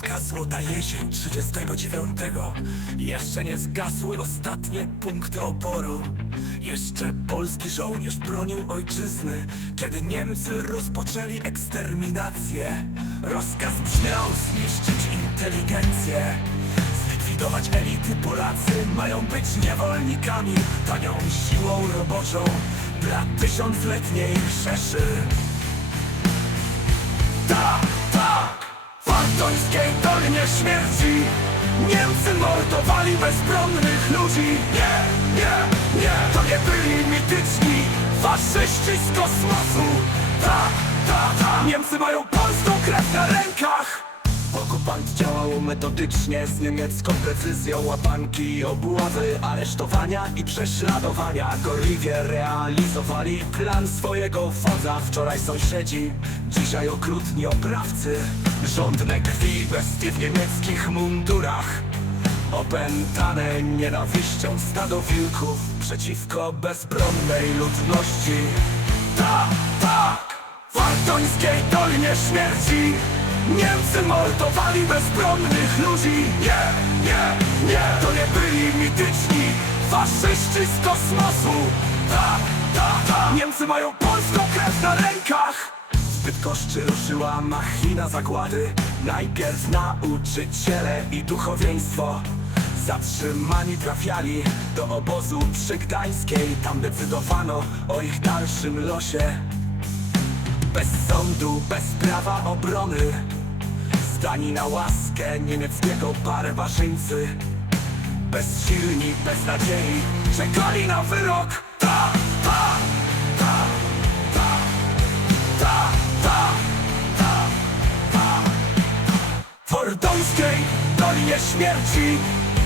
Polska złota jesień 39 Jeszcze nie zgasły ostatnie punkty oporu. Jeszcze polski żołnierz bronił ojczyzny Kiedy Niemcy rozpoczęli eksterminację. Rozkaz brzmiał zniszczyć inteligencję. Zlikwidować elity Polacy mają być niewolnikami Tanią siłą roboczą dla tysiącletniej Rzeszy. Tak, tak! W Artońskiej Dolinie Śmierci. Niemcy mordowali bezbronnych ludzi. Nie, nie, nie. To nie byli mityczni Faszyści z kosmosu. Tak, tak, tak Niemcy mają polską krew metodycznie z niemiecką precyzją Łapanki, obławy, aresztowania i prześladowania. Gorliwie realizowali plan swojego wodza. Wczoraj sąsiedzi, dzisiaj okrutni oprawcy. Żądne krwi bestie w niemieckich mundurach. Opętane nienawiścią stado wilków Przeciwko bezbronnej ludności. Tak, tak! W Artońskiej Śmierci Niemcy mordowali bezbronnych ludzi. Nie, nie, nie. To nie byli mityczni Faszyści z kosmosu. Tak, tak, tak. Niemcy mają polską krew na rękach. Z Bydgoszczy ruszyła machina zagłady. Najpierw nauczyciele i duchowieństwo. Zatrzymani trafiali do obozu przy Gdańskiej. Tam decydowano o ich dalszym losie bez sądu, bez prawa obrony. Zdani na łaskę niemieckiego barbarzyńcy. Bezsilni, bez nadziei. Czekali na wyrok. Ta, ta, ta, ta Ta, ta, ta, ta. W Dolinie Śmierci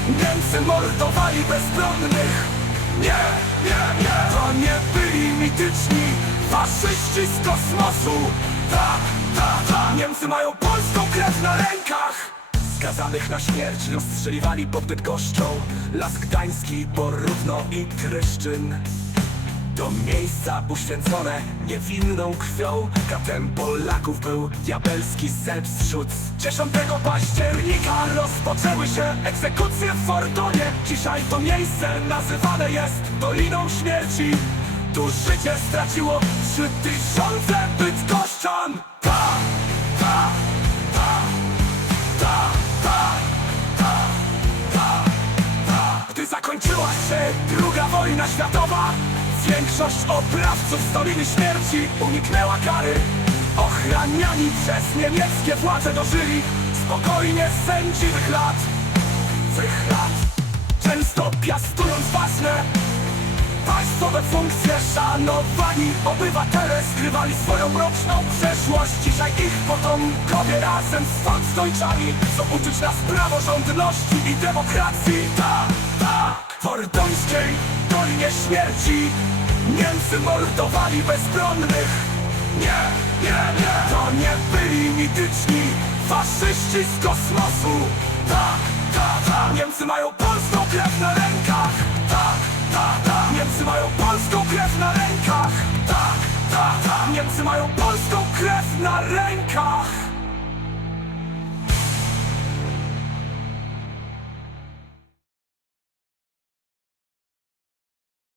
Niemcy mordowali bezbronnych Nie, nie, nie. To nie byli mityczni Faszyści z kosmosu. Tak, tak, tak Niemcy mają polską krew na rękach. Skazanych na śmierć rozstrzeliwali pod Bydgoszczą. Las Gdański, Porówno i Kryszczyn to miejsca uświęcone niewinną krwią. Katem Polaków był diabelski Selbstschutz 10 października rozpoczęły się egzekucje w Fordonie. Dzisiaj to miejsce nazywane jest Doliną Śmierci. Tu życie straciło trzy tysiące Bydgoszczan. Ta, ta, ta, ta, ta, ta, ta, ta. Gdy zakończyła się druga wojna światowa Większość oprawców z Doliny Śmierci uniknęła kary. Ochraniani przez niemieckie władze dożyli Spokojnie sędziwych lat. Wych lat Często piastując ważne Państwowe funkcje szanowani Obywatele skrywali swoją mroczną przeszłość. Dzisiaj ich potomkowie razem z Volksdeutschami Chcą uczyć nas praworządności i demokracji. Tak, tak W Ordońskiej Dolinie Śmierci Niemcy mordowali bezbronnych. Nie, nie, nie. To nie byli mityczni Faszyści z kosmosu. Tak, tak, tak Niemcy mają polską krew na tak Niemcy mają polską krew na rękach. Tak, tak, tak. Niemcy mają polską krew na rękach